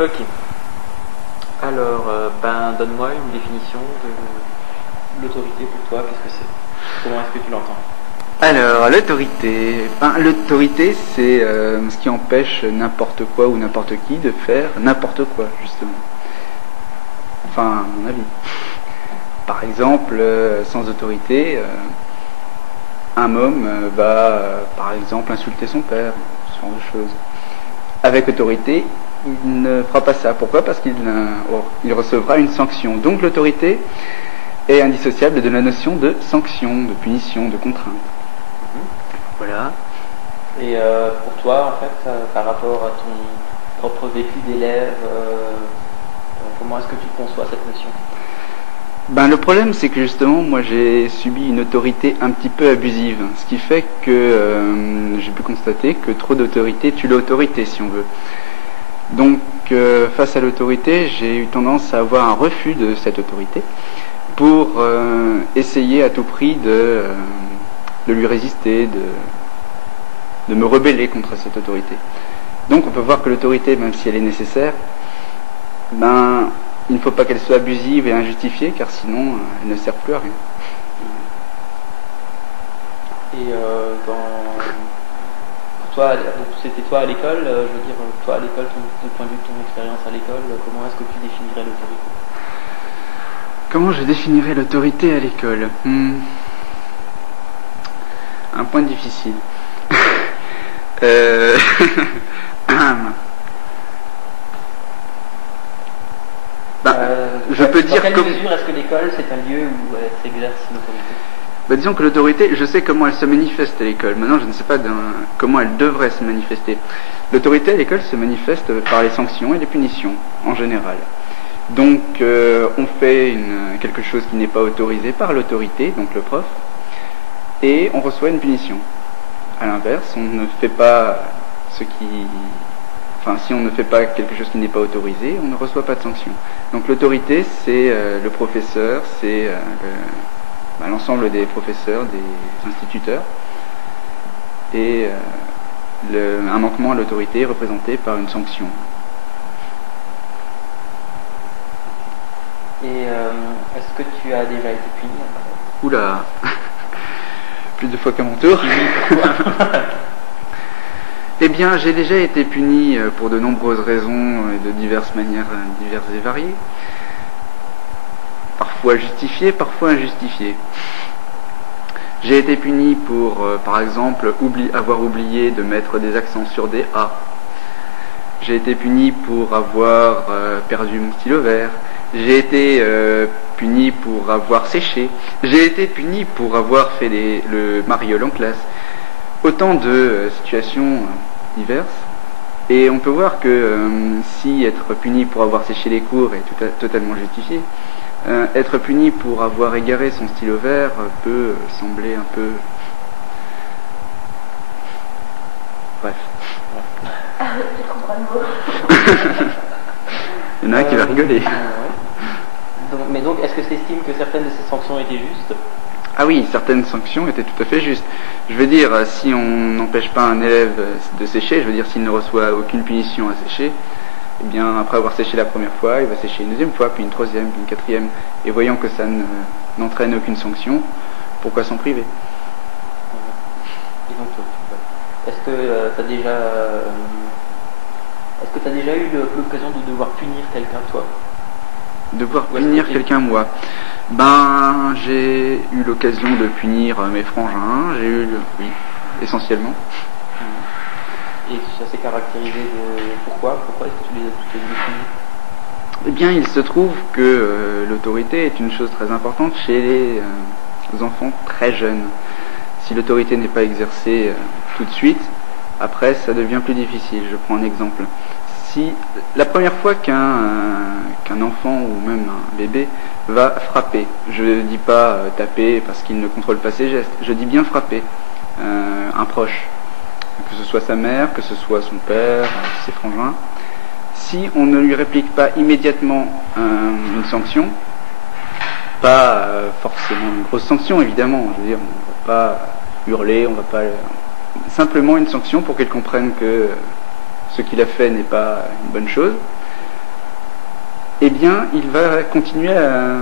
Ok. Alors, donne-moi une définition de l'autorité pour toi. Qu'est-ce que c'est? Comment est-ce que tu l'entends? Alors, l'autorité, c'est ce qui empêche n'importe quoi ou n'importe qui de faire n'importe quoi, justement. Enfin, à mon avis. Par exemple, sans autorité, un homme va, par exemple, insulter son père, ce genre de choses. Avec autorité, il ne fera pas ça. Pourquoi? Parce qu'il recevra une sanction. Donc l'autorité est indissociable de la notion de sanction, de punition, de contrainte. Voilà. Et pour toi, en fait, par rapport à ton propre vécu d'élève, comment est-ce que tu conçois cette notion? Le problème, c'est que justement, moi, j'ai subi une autorité un petit peu abusive, ce qui fait que j'ai pu constater que trop d'autorité tue l'autorité, si on veut. Donc, face à l'autorité, j'ai eu tendance à avoir un refus de cette autorité pour essayer à tout prix de lui résister, de me rebeller contre cette autorité. Donc, on peut voir que l'autorité, même si elle est nécessaire, il ne faut pas qu'elle soit abusive et injustifiée, car sinon, elle ne sert plus à rien. Et pour toi, c'était toi à l'école, je veux dire, toi à l'école, du point de vue de ton expérience à l'école, comment est-ce que tu définirais l'autorité? Comment je définirais l'autorité à l'école? Un point difficile. Je peux dire dans quelle mesure est-ce que l'école c'est un lieu où s'exerce une autorité? Disons que l'autorité, je sais comment elle se manifeste à l'école. Maintenant, je ne sais pas comment elle devrait se manifester. L'autorité à l'école se manifeste par les sanctions et les punitions, en général. Donc, on fait quelque chose qui n'est pas autorisé par l'autorité, donc le prof, et on reçoit une punition. À l'inverse, on ne fait pas si on ne fait pas quelque chose qui n'est pas autorisé, on ne reçoit pas de sanction. Donc l'autorité, c'est le professeur, c'est l'ensemble des professeurs, des instituteurs, et un manquement à l'autorité est représenté par une sanction. Et est-ce que tu as déjà été puni? Oula, plus de fois qu'à mon tour. Eh bien, j'ai déjà été puni pour de nombreuses raisons et de diverses manières, diverses et variées. Parfois justifiées, parfois injustifiées. J'ai été puni pour, par exemple, avoir oublié de mettre des accents sur des A. J'ai été puni pour avoir perdu mon stylo vert. J'ai été puni pour avoir séché. J'ai été puni pour avoir fait le mariole en classe. Autant de situations diverses. Et on peut voir que si être puni pour avoir séché les cours est totalement justifié, être puni pour avoir égaré son stylo vert peut sembler un peu... Bref. Je comprends le mot. Il y en a un qui va rigoler. Mais donc, est-ce que tu estimes que certaines de ces sanctions étaient justes? Ah oui, certaines sanctions étaient tout à fait justes. Je veux dire, si on n'empêche pas un élève de sécher, je veux dire, s'il ne reçoit aucune punition à sécher, eh bien, après avoir séché la première fois, il va sécher une deuxième fois, puis une troisième, puis une quatrième. Et voyant que ça n'entraîne aucune sanction, pourquoi s'en priver? Et donc, est-ce que tu as déjà eu l'occasion de devoir punir quelqu'un, toi? Devoir punir quelqu'un, moi? J'ai eu l'occasion de punir mes frangins, oui, essentiellement. Et ça s'est caractérisé de... Pourquoi est-ce que tu les as punis? Eh bien, il se trouve que l'autorité est une chose très importante chez les enfants très jeunes. Si l'autorité n'est pas exercée tout de suite, après, ça devient plus difficile. Je prends un exemple. Si la première fois qu'un enfant ou même un bébé va frapper, je ne dis pas taper parce qu'il ne contrôle pas ses gestes, je dis bien frapper un proche, que ce soit sa mère, que ce soit son père, ses frangins, si on ne lui réplique pas immédiatement une sanction, pas forcément une grosse sanction évidemment, je veux dire, on ne va pas hurler, on va pas... Simplement une sanction pour qu'elle comprenne que ce qu'il a fait n'est pas une bonne chose. eh bien, il va continuer à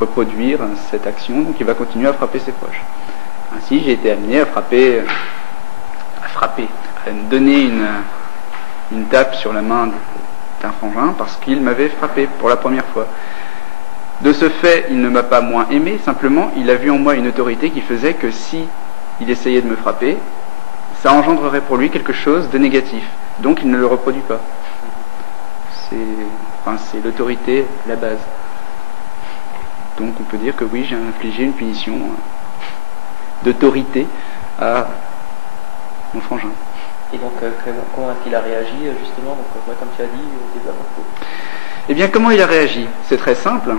reproduire cette action, donc il va continuer à frapper ses proches. Ainsi, j'ai été amené à donner une tape sur la main d'un frangin parce qu'il m'avait frappé pour la première fois. De ce fait, il ne m'a pas moins aimé, simplement, il a vu en moi une autorité qui faisait que si il essayait de me frapper, ça engendrerait pour lui quelque chose de négatif. Donc, il ne le reproduit pas. C'est l'autorité, la base. Donc, on peut dire que oui, j'ai infligé une punition d'autorité à mon frangin. Et donc, comment est-ce qu'il a réagi, justement? Donc, comme tu as dit, développe un peu. Eh bien, comment il a réagi? C'est très simple.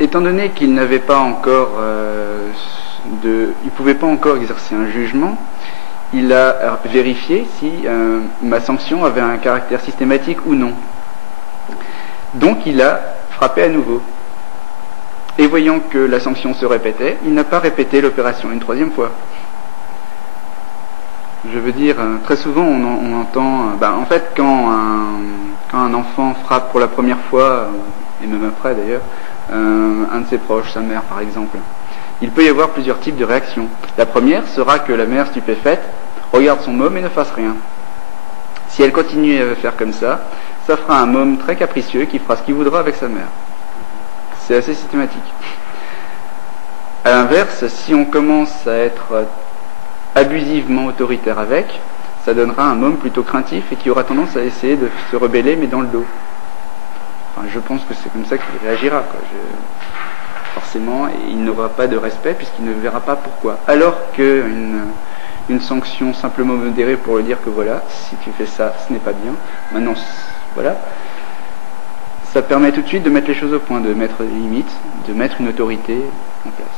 Étant donné qu'il n'avait pas encore il pouvait pas encore exercer un jugement, il a vérifié si ma sanction avait un caractère systématique ou non. Donc, il a frappé à nouveau. Et voyant que la sanction se répétait, il n'a pas répété l'opération une troisième fois. Je veux dire, très souvent on entend, en fait quand un enfant frappe pour la première fois, et même après d'ailleurs, un de ses proches, sa mère par exemple, il peut y avoir plusieurs types de réactions. La première sera que la mère stupéfaite regarde son môme et ne fasse rien. Si elle continue à faire comme ça fera un môme très capricieux qui fera ce qu'il voudra avec sa mère. C'est assez systématique. À l'inverse, si on commence à être abusivement autoritaire avec, ça donnera un môme plutôt craintif et qui aura tendance à essayer de se rebeller mais dans le dos. Enfin, je pense que c'est comme ça qu'il réagira, quoi. Forcément, il n'aura pas de respect puisqu'il ne verra pas pourquoi. Alors qu'une sanction simplement modérée pour lui dire que voilà, si tu fais ça, ce n'est pas bien. Maintenant, voilà. Ça permet tout de suite de mettre les choses au point, de mettre des limites, de mettre une autorité en place.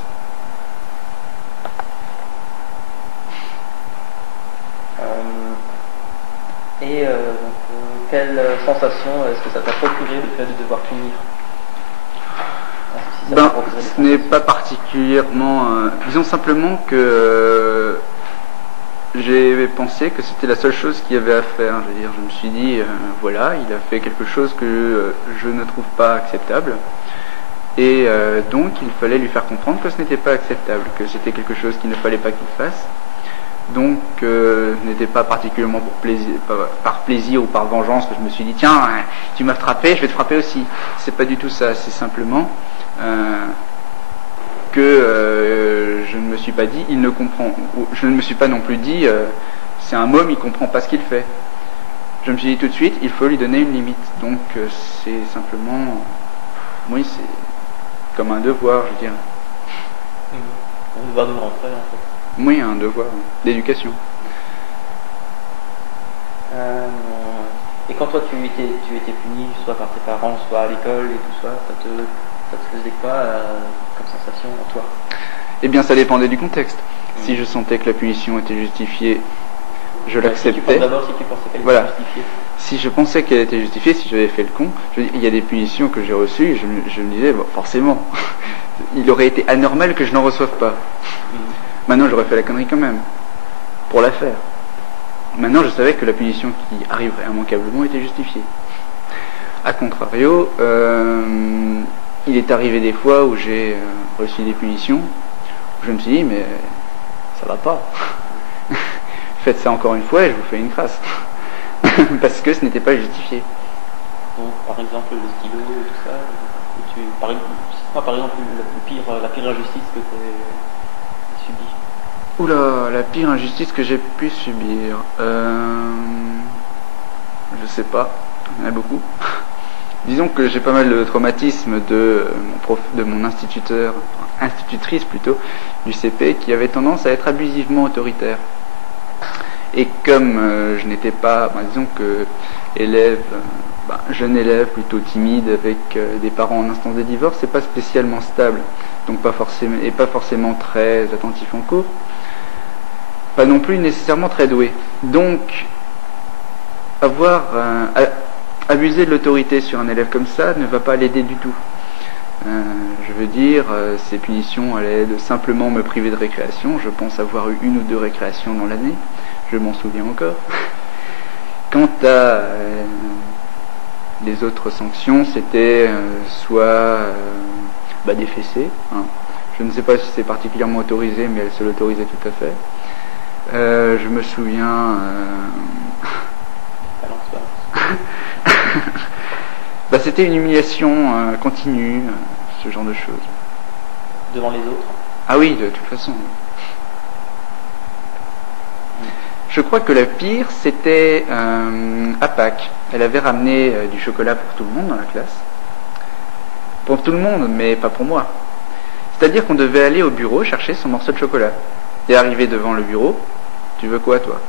Quelle sensation est-ce que ça t'a procuré le fait de devoir punir? Ce n'est pas particulièrement... disons simplement que j'ai pensé que c'était la seule chose qu'il y avait à faire. Je me suis dit, voilà, il a fait quelque chose que je ne trouve pas acceptable. Et donc, il fallait lui faire comprendre que ce n'était pas acceptable, que c'était quelque chose qu'il ne fallait pas qu'il fasse. Donc, ce n'était pas particulièrement par plaisir ou par vengeance que je me suis dit, tiens, tu m'as frappé, je vais te frapper aussi. C'est pas du tout ça, c'est simplement que je ne me suis pas dit, il ne comprend, je ne me suis pas non plus dit, c'est un môme, il comprend pas ce qu'il fait. Je me suis dit tout de suite, il faut lui donner une limite. Donc, c'est simplement, oui, c'est comme un devoir, je dirais. Un devoir de rentrer, en fait. Oui, un devoir d'éducation. Et quand toi tu étais puni, soit par tes parents, soit à l'école et tout ça, ça te faisait quoi comme sensation en toi? Eh bien, ça dépendait du contexte. Si je sentais que la punition était justifiée, je l'acceptais. D'abord, si tu pensais qu'elle était justifiée. Si je pensais qu'elle était justifiée, si j'avais fait le con, il y a des punitions que j'ai reçues, et je me disais, bon, forcément, il aurait été anormal que je n'en reçoive pas. Maintenant, j'aurais fait la connerie quand même, pour la faire. Maintenant, je savais que la punition qui arriverait immanquablement était justifiée. A contrario, il est arrivé des fois où j'ai reçu des punitions, où je me suis dit, mais ça va pas. Faites ça encore une fois et je vous fais une crasse. Parce que ce n'était pas justifié. Donc, par exemple, le stylo et tout ça, par exemple, la pire injustice que tu as subie. Oula, la pire injustice que j'ai pu subir. Je sais pas, il y en a beaucoup. Disons que j'ai pas mal de traumatisme de mon institutrice plutôt, du CP, qui avait tendance à être abusivement autoritaire. Et comme je n'étais pas, disons que jeune élève plutôt timide avec des parents en instance de divorce, c'est pas spécialement stable, donc pas forcément très attentif en cours, pas non plus nécessairement très doué. Donc avoir abusé de l'autorité sur un élève comme ça ne va pas l'aider du tout. Je veux dire, ces punitions allaient de simplement me priver de récréation. Je pense avoir eu 1 ou 2 récréations dans l'année, je m'en souviens encore. Quant à Les autres sanctions, c'était soit des fessées. Hein. Je ne sais pas si c'est particulièrement autorisé, mais elle se l'autorisait tout à fait. Je me souviens... c'était une humiliation continue, ce genre de choses. Devant les autres? Ah oui, de toute façon. Je crois que la pire, c'était à Pâques. Elle avait ramené du chocolat pour tout le monde dans la classe. Pour tout le monde, mais pas pour moi. C'est-à-dire qu'on devait aller au bureau chercher son morceau de chocolat. Et arrivé devant le bureau, tu veux quoi toi ?